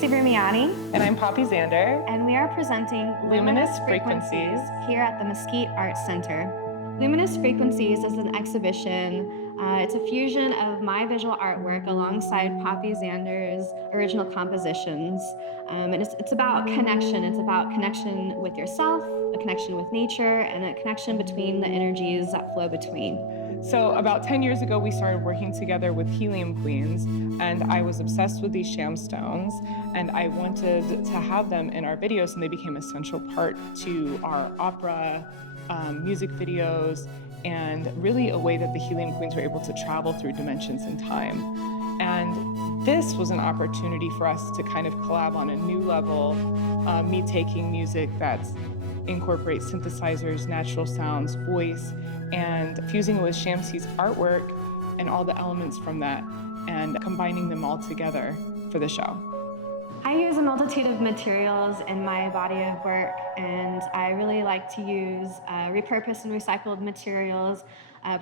Shamsy Roomiani. And I'm Poppy Xander. And we are presenting Luminous Frequencies here at the Mesquite Arts Center. Luminous Frequencies is an exhibition. It's a fusion of my visual artwork alongside Poppy Xander's original compositions. And it's about connection. It's about connection with yourself, a connection with nature, and a connection between the energies that flow between. So about 10 years ago, we started working together with Helium Queens, and I was obsessed with these sham stones, and I wanted to have them in our videos, and they became an essential part to our opera, music videos, and really a way that the Helium Queens were able to travel through dimensions and time. And this was an opportunity for us to kind of collab on a new level, me taking music that incorporates synthesizers, natural sounds, voice, and fusing it with Shamsy's artwork and all the elements from that, and combining them all together for the show. I use a multitude of materials in my body of work, and I really like to use repurposed and recycled materials,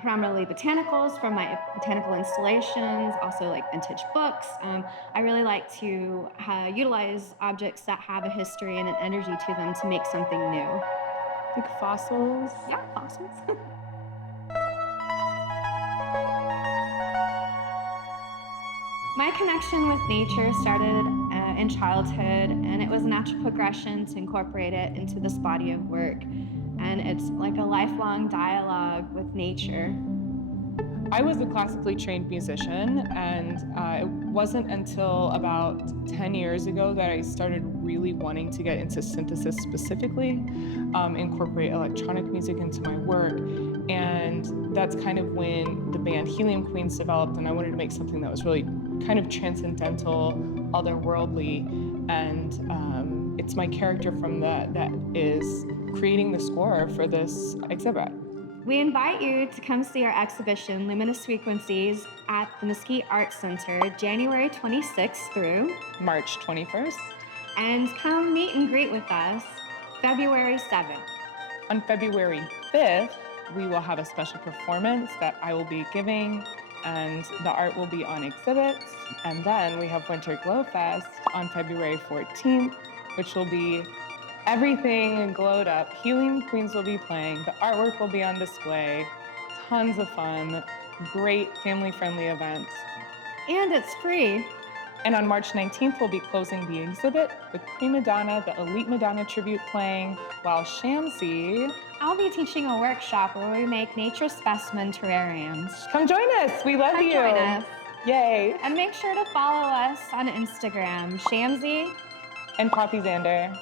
predominantly botanicals from my botanical installations, also like vintage books. I really like to utilize objects that have a history and an energy to them to make something new. Like fossils? Yeah, fossils. My connection with nature started in childhood, and it was a natural progression to incorporate it into this body of work. And it's like a lifelong dialogue with nature. I was a classically trained musician, and it wasn't until about 10 years ago that I started really wanting to get into synthesis specifically, incorporate electronic music into my work. And that's kind of when the band Helium Queens developed, and I wanted to make something that was really kind of transcendental, otherworldly, and it's my character from that is creating the score for this exhibit. We invite you to come see our exhibition, Luminous Frequencies, at the Mesquite Arts Center, January 26th through March 21st. And come meet and greet with us, February 7th. On February 5th, we will have a special performance that I will be giving, and the art will be on exhibits. And then we have Winter Glow Fest on February 14th, which will be everything glowed up. Helium Queens will be playing. The artwork will be on display. Tons of fun. Great family-friendly events. And it's free. And on March 19th, we'll be closing the exhibit with PriMadonna, the Elite Madonna tribute playing, while Shamsy... I'll be teaching a workshop where we make nature specimen terrariums. Come join us. We love you. Come join us. Yay. And make sure to follow us on Instagram, Shamsy and Poppy Xander.